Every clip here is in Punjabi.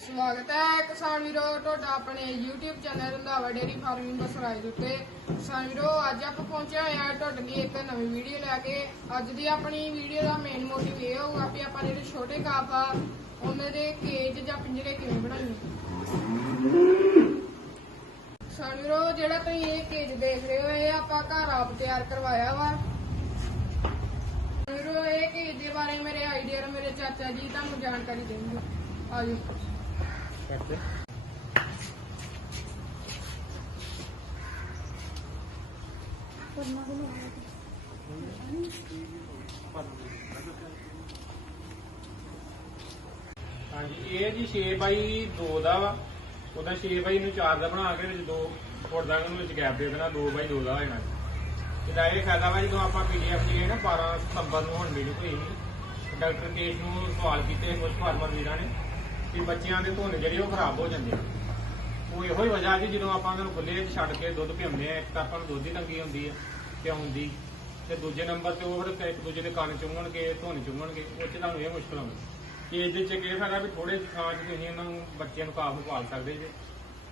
ਸਵਾਗਤ ਹੈ ਕਿਸਾਨ ਵੀਰੋ, ਤੁਹਾਡਾ ਆਪਣੇ YouTube channel Randhawa dairy farming Basrai ਉੱਤੇ। ਕਿਸਾਨ ਵੀਰੋ, ਅੱਜ ਆਪਾਂ ਪਹੁੰਚੇ ਹੋਏ ਹਾਂ ਤੁਹਾਡੇ ਲਈ ਇੱਕ ਨਵੀਂ ਵੀਡੀਓ ਲੈ ਕੇ। ਅੱਜ ਦੀ ਆਪਣੀ ਵੀਡੀਓ ਦਾ ਮੇਨ ਮੋਟਿਵ ਇਹ ਹੋਊਗਾ ਕਿ ਆਪਾਂ ਜਿਹੜੇ ਛੋਟੇ ਕਾਫ ਆ, ਉਹਨਾਂ ਦੇ ਕੇਜ ਜਾਂ ਪਿੰਜਰੇ ਕਿਵੇਂ ਬਣਾਈਏ। ਕਿਸਾਨ ਵੀਰੋ, ਜਿਹੜਾ ਤੁਸੀਂ ਇਹ ਕੇਜ ਦੇਖ ਰਹੇ ਹੋ, ਇਹ ਆਪਾਂ ਘਰ ਆਪ ਤਿਆਰ ਕਰਵਾਇਆ ਵਾ। ਵੀਰੋ, ਇਹ ਕੇਜ ਦੇ ਬਾਰੇ ਮੇਰੇ ਆਈਡੀਆ ਮੇਰੇ ਚਾਚਾ ਜੀ ਤੁਹਾਨੂੰ ਜਾਣਕਾਰੀ ਦੇਣਗੇ। ਆਜੋ। ਕਰਦੇ ਹਾਂਜੀ, ਇਹ ਜੀ 6 ਬਾਈ 2 ਦਾ ਵਾ। ਉਹਦਾ 6 ਬਾਈ ਨੂੰ 4 ਦਾ ਬਣਾ ਕੇ ਵਿੱਚ ਦੋ ਫੁੱਟ ਦਾ ਵਿੱਚ ਗੈਪ ਦੇ ਦੇਣਾ 2 ਬਾਈ 2 ਦਾ ਹੋ ਜਾਣਾ। ਇਹਦਾ ਇਹ ਫਾਇਦਾ ਵਾ ਜਦੋਂ ਆਪਾਂ ਪੀਡੀਐਫ ਲਈ ਨਾ 12 ਸਤੰਬਰ ਨੂੰ ਹੁਣ ਵੀਡੀਓ ਹੋਈ ਸੀ। ਡਾਕਟਰ ਕੇਸ ਨੂੰ ਸਵਾਲ ਕੀਤੇ ਕੁਝ ਫਾਰਮਰ ਵੀਰਾਂ ਨੇ। ਕਿ ਬੱਚਿਆਂ ਦੇ ਧੁੰਨ ਜਿਹੜੇ ਉਹ ਖਰਾਬ ਹੋ ਜਾਂਦੇ ਆ। ਉਹ ਇਹੋ ਹੀ ਵਜ੍ਹਾ ਜੀ ਜਦੋਂ ਆਪਾਂ ਉਹਨਾਂ ਨੂੰ ਖੁੱਲੇ ਛੱਡ ਕੇ ਦੁੱਧ ਪਿਆਉਂਦੇ ਆ, ਇੱਕ ਤਾਂ ਆਪਾਂ ਨੂੰ ਦੁੱਧ ਦੀ ਤੰਗੀ ਹੁੰਦੀ ਆ ਪਿਆਉਣ ਦੀ। ਤੇ ਦੂਜੇ ਨੰਬਰ ਤੇ ਉਹ ਫਿਰ ਇੱਕ ਦੂਜੇ ਦੇ ਕੰਨ ਚੁੰਗਣਗੇ ਧੁੰਨ ਚੁੰਗਣਗੇ ਉਹ 'ਚ ਤੁਹਾਨੂੰ ਇਹ ਮੁਸ਼ਕਲ ਆਉਂਦੀ। ਕਿ ਇਹਦੇ 'ਚ ਕੀ ਫਾਇਦਾ ਵੀ ਥੋੜੇ ਥਾਂ 'ਚ ਤੁਸੀਂ ਇਹਨਾਂ ਨੂੰ ਬੱਚਿਆਂ ਨੂੰ ਕਾਬੂ ਪਾਲ ਸਕਦੇ ਜੇ।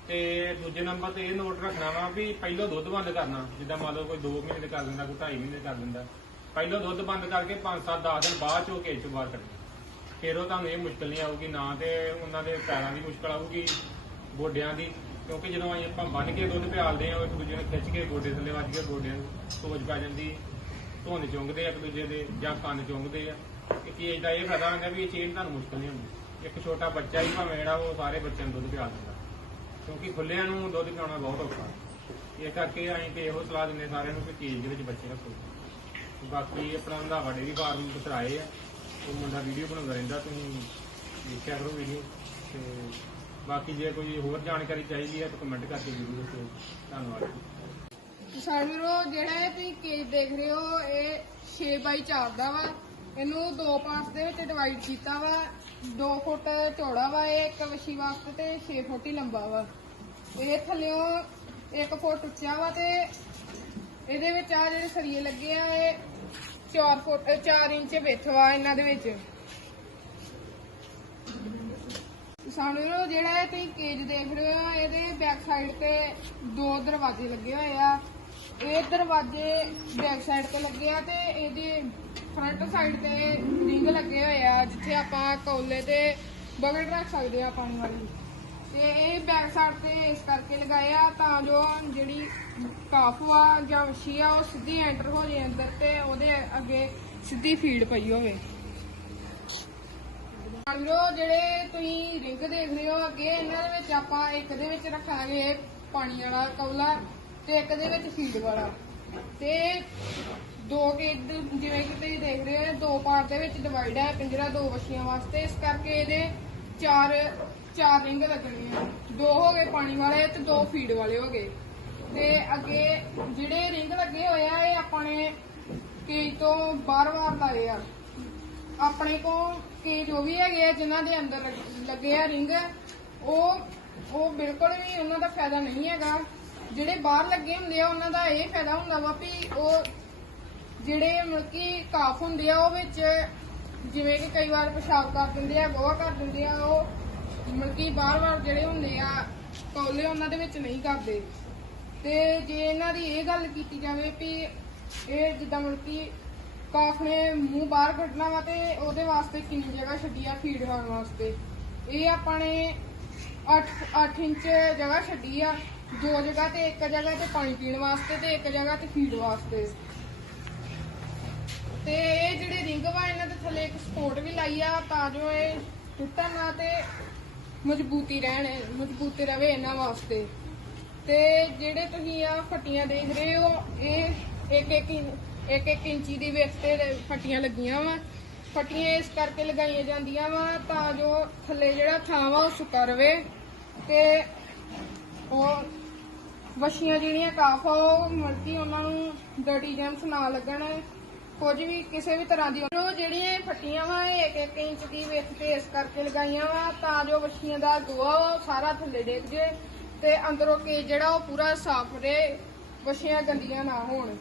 ਤੇ ਦੂਜੇ ਨੰਬਰ ਤੇ ਇਹ ਨੋਟ ਰੱਖਣਾ ਵਾ ਵੀ ਪਹਿਲਾਂ ਦੁੱਧ ਬੰਦ ਕਰਨਾ, ਜਿੱਦਾਂ ਮੰਨ ਲਓ ਕੋਈ 2 ਮਹੀਨੇ ਦੇ ਕਰ ਲੈਂਦਾ ਕੋਈ 2.5 ਮਹੀਨੇ ਕਰ ਦਿੰਦਾ। ਪਹਿਲਾਂ ਦੁੱਧ ਬੰਦ ਕਰਕੇ 5-7 10 ਦਿਨ ਬਾਅਦ ਚੋਂ ਕੇਸ ਚੋਂ ਬਾਹਰ ਕੱਢਣਾ ਫਿਰ ਉਹ ਤੁਹਾਨੂੰ ਇਹ ਮੁਸ਼ਕਲ ਨਹੀਂ ਆਊਗੀ, ਨਾ ਤੇ ਉਹਨਾਂ ਦੇ ਪੈਰਾਂ ਦੀ ਮੁਸ਼ਕਲ ਆਊਗੀ, ਗੋਡਿਆਂ ਦੀ, ਕਿਉਂਕਿ ਜਦੋਂ ਅਸੀਂ ਆਪਾਂ ਬੰਨ ਕੇ ਦੁੱਧ ਪਿਆਲਦੇ ਆ ਉਹ ਇੱਕ ਦੂਜੇ ਨੂੰ ਖਿੱਚ ਕੇ ਗੋਡੇ ਥੱਲੇ ਵੱਜ ਕੇ ਗੋਡਿਆਂ ਨੂੰ ਸੋਜ ਪੈ ਜਾਂਦੀ ਧੁੰਨ ਚੁੰਗਦੇ ਆ ਇੱਕ ਦੂਜੇ ਦੇ, ਜਾਂ ਕੰਨ ਚੁੰਗਦੇ ਆ। ਕਿ ਚੀਜ਼ ਦਾ ਇਹ ਫਾਇਦਾ ਹੁੰਦਾ ਵੀ ਇਹ ਚੀਜ਼ ਤੁਹਾਨੂੰ ਮੁਸ਼ਕਲ ਨਹੀਂ ਹੁੰਦੀ। ਇੱਕ ਛੋਟਾ ਬੱਚਾ ਹੀ ਭਾਵੇਂ ਜਿਹੜਾ ਉਹ ਸਾਰੇ ਬੱਚਿਆਂ ਨੂੰ ਦੁੱਧ ਪਿਆ ਦਿੰਦਾ। ਕਿਉਂਕਿ ਖੁੱਲਿਆਂ ਨੂੰ ਦੁੱਧ ਪਿਆਉਣਾ ਬਹੁਤ ਔਖਾ ਇਹ ਕਰਕੇ ਅਸੀਂ ਤੇ ਇਹੋ ਸਲਾਹ ਦਿੰਦੇ ਸਾਰਿਆਂ ਨੂੰ ਕਿ ਚੀਜ਼ ਦੇ ਵਿੱਚ ਬੱਚੇ ਰੱਖੋ। ਬਾਕੀ ਆਪਣਾ ਰੰਧਾਵਾ ਡੇਰੀ ਫਾਰਮ ਬਤਰਾਏ ਆ। ਉਹ ਮੁੰਡਾ ਵੀਡੀਓ ਬਣਾਉਂਦਾ ਰਹਿੰਦਾ, ਤੁਸੀਂ ਦੇਖਿਆ ਕਰੋ ਵੀਡੀਓ ਤੇ ਬਾਕੀ ਜੇ ਕੋਈ ਹੋਰ ਜਾਣਕਾਰੀ ਚਾਹੀਦੀ ਹੈ ਤਾਂ ਕਮੈਂਟ ਕਰਕੇ ਜ਼ਰੂਰ ਦੱਸੋ ਧੰਨਵਾਦ। ਕਿਸਾਨ ਵੀਰੋ, ਜਿਹੜਾ ਇਹ ਤੁਸੀਂ ਕੇਜ ਦੇਖ ਰਹੇ ਹੋ, ਇਹ 6 ਬਾਈ 4 ਦਾ ਵਾ। ਇਹਨੂੰ ਦੋ ਪਾਰਟਸ ਦੇ ਵਿੱਚ ਡਿਵਾਈਡ ਕੀਤਾ ਵਾ। 2 ਫੁੱਟ ਚੌੜਾ ਵਾ ਇਹ, ਇੱਕ ਵਸ਼ੀ ਵਾਸਤੇ ਤੇ 6 ਫੁੱਟ ਹੀ ਲੰਬਾ ਵਾ। ਇਹ ਥੱਲਿਓਂ 1 ਫੁੱਟ ਉੱਚਾ ਵਾ ਤੇ ਇਹਦੇ ਵਿੱਚ ਆ ਜਿਹੜੇ ਸਰੀਏ ਲੱਗੇ ਆ, ਇਹ 4 ਫੁੱਟ 4 ਇੰਚ ਵਿੱਥ ਵਾ ਇਹਨਾਂ ਦੇ ਵਿੱਚ। ਸਾਨੂੰ ਵੀਰੋ ਜਿਹੜਾ ਇਹ ਤੁਸੀਂ ਕੇਜ ਦੇਖ ਰਹੇ ਹੋ, ਇਹਦੇ ਬੈਕ ਸਾਈਡ ਤੇ ਦੋ ਦਰਵਾਜ਼ੇ ਲੱਗੇ ਹੋਏ ਆ। ਇਹ ਦਰਵਾਜ਼ੇ ਬੈਕ ਸਾਈਡ ਤੇ ਲੱਗੇ ਆ ਤੇ ਇਹਦੇ ਫਰੰਟ ਸਾਈਡ ਤੇ ਰਿੰਗ ਲੱਗੇ ਹੋਏ ਆ, ਜਿੱਥੇ ਆਪਾਂ ਕੌਲੇ ਤੇ ਬਗੜ ਰੱਖ ਸਕਦੇ ਆ ਪਾਣੀ ਵਾਲੀ। ਤੇ ਇਹ ਬੈਕ ਸਾਈਡ ਤੇ ਇਸ ਕਰਕੇ ਲਗਾਏ ਤਾਂ ਜੋ ਜਿਹੜੀ ਕਾਫ ਆ ਜਾਂ ਵਸ਼ੀ ਆ, ਉਹ ਸਿੱਧੀ ਐਂਟਰ ਹੋ ਜਾਏ ਅੰਦਰ ਤੇ ਉਹਦੇ ਅੱਗੇ ਸਿੱਧੀ ਫੀਡ ਪਈ ਹੋਵੇ। ਵੀਰੋ ਜਿਹੜੇ ਤੁਸੀਂ ਰਿੰਗ ਦੇਖ ਰਹੇ ਹੋ, ਅੱਗੇ ਇਹਨਾਂ ਦੇ ਵਿੱਚ ਆਪਾਂ ਇੱਕ ਦੇ ਵਿੱਚ ਰੱਖਾਂਗੇ ਪਾਣੀ ਵਾਲਾ ਕੌਲਾ ਤੇ ਇੱਕ ਦੇ ਵਿੱਚ ਫੀਡ ਵਾਲਾ। ਤੇ ਦੋ ਕੇ ਜਿਵੇਂ ਕਿ ਤੁਸੀਂ ਦੇਖ ਰਹੇ ਹੋ ਦੋ ਪਾਰਟ ਦੇ ਵਿੱਚ ਡਿਵਾਈਡ ਹੈ ਪਿੰਜਰਾ ਦੋ ਵਛੀਆਂ ਵਾਸਤੇ। ਇਸ ਕਰਕੇ ਇਹਦੇ ਚਾਰ ਚਾਰ ਰਿੰਗ ਲੱਗਣੇ ਦੋ ਹੋ ਗਏ ਪਾਣੀ ਵਾਲੇ ਤੇ ਦੋ ਫੀਡ ਵਾਲੇ ਹੋ ਗਏ। ਤੇ ਅੱਗੇ ਜਿਹੜੇ ਰਿੰਗ ਲੱਗੇ ਹੋਏ ਆ, ਇਹ ਆਪਾਂ ਨੇ ਕੇਜ ਤੋਂ ਬਾਰ-ਬਾਰ ਲਾਏ ਆ। ਆਪਣੇ ਕੋਲ ਕੇ ਜੋ ਵੀ ਹੈਗੇ ਆ, ਜਿਨ੍ਹਾਂ ਦੇ ਅੰਦਰ ਲੱਗੇ ਆ ਰਿੰਗ। ਉਹ ਉਹ ਬਿਲਕੁਲ ਵੀ ਉਹਨਾਂ ਦਾ ਫਾਇਦਾ ਨਹੀਂ ਹੈਗਾ। ਜਿਹੜੇ ਬਾਹਰ ਲੱਗੇ ਹੁੰਦੇ ਆ, ਉਹਨਾਂ ਦਾ ਇਹ ਫਾਇਦਾ ਹੁੰਦਾ ਵਾ ਵੀ ਉਹ ਜਿਹੜੇ ਮਤਲਬ ਕਿ ਕਾਫ ਹੁੰਦੇ ਆ, ਉਹ ਵਿੱਚ ਜਿਵੇਂ ਕਿ ਕਈ ਵਾਰ ਪਿਸ਼ਾਬ ਕਰ ਦਿੰਦੇ ਆ, ਗੋਹਾ ਕਰ ਦਿੰਦੇ ਆ, ਉਹ ਮਤਲਬ ਕਿ ਬਾਰ-ਬਾਰ ਜਿਹੜੇ ਹੁੰਦੇ ਆ, ਕੌਲੇ ਉਹਨਾਂ ਦੇ ਵਿੱਚ ਨਹੀਂ ਕਰਦੇ। ਤੇ ਜੇ ਇਹਨਾਂ ਦੀ ਇਹ ਗੱਲ ਕੀਤੀ ਜਾਵੇ ਵੀ ਇਹ ਜਿੱਦਾਂ ਮਤਲਬ ਕਿ ਕਾਫ ਨੇ ਮੂੰਹ ਬਾਹਰ ਕੱਢਣਾ ਵਾ ਤੇ ਉਹਦੇ ਵਾਸਤੇ ਕਿੰਨੀ ਜਗ੍ਹਾ ਛੱਡੀ ਆ ਫੀਡ ਖਾਣ ਵਾਸਤੇ। ਇਹ ਆਪਾਂ ਨੇ 8 8 ਇੰਚ ਜਗ੍ਹਾ ਛੱਡੀ ਆ, ਦੋ ਜਗ੍ਹਾ ਤੇ ਇੱਕ ਜਗ੍ਹਾ ਤੇ ਪਾਣੀ ਪੀਣ ਵਾਸਤੇ ਤੇ ਇੱਕ ਜਗ੍ਹਾ ਤੇ ਫੀਡ ਵਾਸਤੇ। ਤੇ ਇਹ ਜਿਹੜੇ ਰਿੰਗ ਵਾ, ਇਹਨਾਂ ਦੇ ਥੱਲੇ ਇੱਕ ਸਪੋਰਟ ਵੀ ਲਾਈ ਆ, ਤਾਂ ਜੋ ਇਹ ਟੁੱਟਣ ਨਾ ਤੇ ਮਜ਼ਬੂਤੀ ਰਹਿਣ, ਮਜ਼ਬੂਤੀ ਰਵੇ ਇਹਨਾਂ ਵਾਸਤੇ। ਤੇ ਜਿਹੜੇ ਤੁਸੀਂ ਆ ਫੱਟੀਆਂ ਦੇਖ ਰਹੇ ਹੋ, ਇਹ ਇੱਕ ਇੱਕ ਇੰ- ਇੱਕ ਇੱਕ ਇੰਚੀ ਦੀ ਵਿੱਚ ਤੇ ਫੱਟੀਆਂ ਲੱਗੀਆਂ ਵਾ। ਫੱਟੀਆਂ ਇਸ ਕਰਕੇ ਲਗਾਈਆਂ ਜਾਂਦੀਆਂ ਵਾ ਤਾਂ ਜੋ ਥੱਲੇ ਜਿਹੜਾ ਥਾਂ ਵਾ ਉਹ ਸੁੱਕਾ ਰਵੇ ਤੇ ਉਹ ਵਸ਼ੀਆਂ ਜਿਹੜੀਆਂ ਕਾਫ ਆ, ਉਹ ਮਰਦੀ ਉਹਨਾਂ ਨੂੰ ਡਰਟੀ ਜੈਮਸ ਨਾ ਲੱਗਣ। ਕੁਝ ਵੀ ਕਿਸੇ ਵੀ ਤਰ੍ਹਾਂ ਦੀ ਉਹ ਜਿਹੜੀਆਂ ਇਹ ਫੱਟੀਆਂ ਵਾ, ਇਹ ਇੱਕ ਇੱਕ ਇੰਚ ਦੀ ਵਿੱਚ ਤੇ ਇਸ ਕਰਕੇ ਲਗਾਈਆਂ ਵਾ, ਤਾਂ ਜੋ ਵਸ਼ੀਆਂ ਦਾ ਗੋਹਾ ਵਾ, ਉਹ ਸਾਰਾ ਥੱਲੇ ਡਿੱਗ ਜੇ ਤੇ ਅੰਦਰੋਂ ਕੇ ਜਿਹੜਾ ਉਹ ਪੂਰਾ ਸਾਫ਼ ਰਹੇ ਵਸ਼ੀਆਂ ਗੰਦੀਆਂ ਨਾ ਹੋਣ।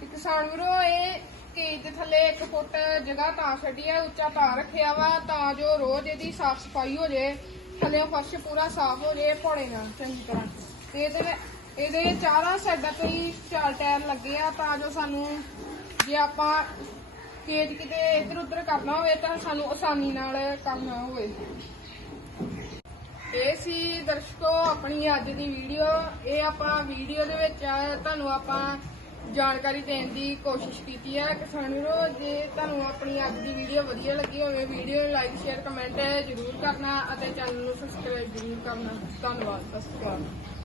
ਤੇ ਕਿਸਾਨ ਵੀਰੋ, ਇਹ ਕੇਜ ਦੇ ਥੱਲੇ 1 ਫੁੱਟ ਜਗ੍ਹਾ ਤਾਂ ਛੱਡੀ ਆ, ਉੱਚਾ ਤਾਂ ਰੱਖਿਆ ਵਾ, ਤਾਂ ਜੋ ਰੋਜ਼ ਇਹਦੀ ਸਾਫ਼ ਸਫ਼ਾਈ ਹੋ ਜੇ ਥੱਲੇ ਫਰਸ਼ ਪੂਰਾ ਸਾਫ਼ ਹੋ ਜੇ ਭੋੜੇ ਨਾਲ ਚੰਗੀ ਤਰ੍ਹਾਂ। ਤੇ ਇਹਦੇ ਇਹਦੇ ਚਾਰਾਂ ਸਾਈਡਾਂ ਤੇ ਹੀ ਚਾਰ ਟਾਇਰ ਲੱਗੇ ਆ, ਤਾਂ ਜੋ ਸਾਨੂੰ ਜੇ ਆਪਾਂ ਕੇਜ ਕਿਤੇ ਇੱਧਰ ਉੱਧਰ ਕਰਨਾ ਹੋਵੇ ਤਾਂ ਸਾਨੂੰ ਆਸਾਨੀ ਨਾਲ ਕਰਨਾ ਹੋਵੇ। ਇਹ ਸੀ ਦਰਸ਼ਕੋ ਆਪਣੀ ਅੱਜ ਦੀ ਵੀਡੀਓ। ਇਹ ਆਪਾਂ ਵੀਡੀਓ ਦੇ ਵਿੱਚ ਤੁਹਾਨੂੰ ਆਪਾਂ ਜਾਣਕਾਰੀ ਦੇਣ ਦੀ ਕੋਸ਼ਿਸ਼ ਕੀਤੀ ਹੈ। ਕਿਸਾਨ ਵੀਰੋ, ਜੇ ਤੁਹਾਨੂੰ ਆਪਣੀ ਅੱਜ ਦੀ ਵੀਡੀਓ ਵਧੀਆ ਲੱਗੀ ਹੋਵੇ, ਵੀਡੀਓ ਨੂੰ ਲਾਈਕ ਸ਼ੇਅਰ ਕਮੈਂਟ ਜ਼ਰੂਰ ਕਰਨਾ ਅਤੇ ਚੈਨਲ ਨੂੰ ਸਬਸਕ੍ਰਾਈਬ ਜ਼ਰੂਰ ਕਰਨਾ। ਧੰਨਵਾਦ, ਸਤਿ ਸ਼੍ਰੀ ਅਕਾਲ।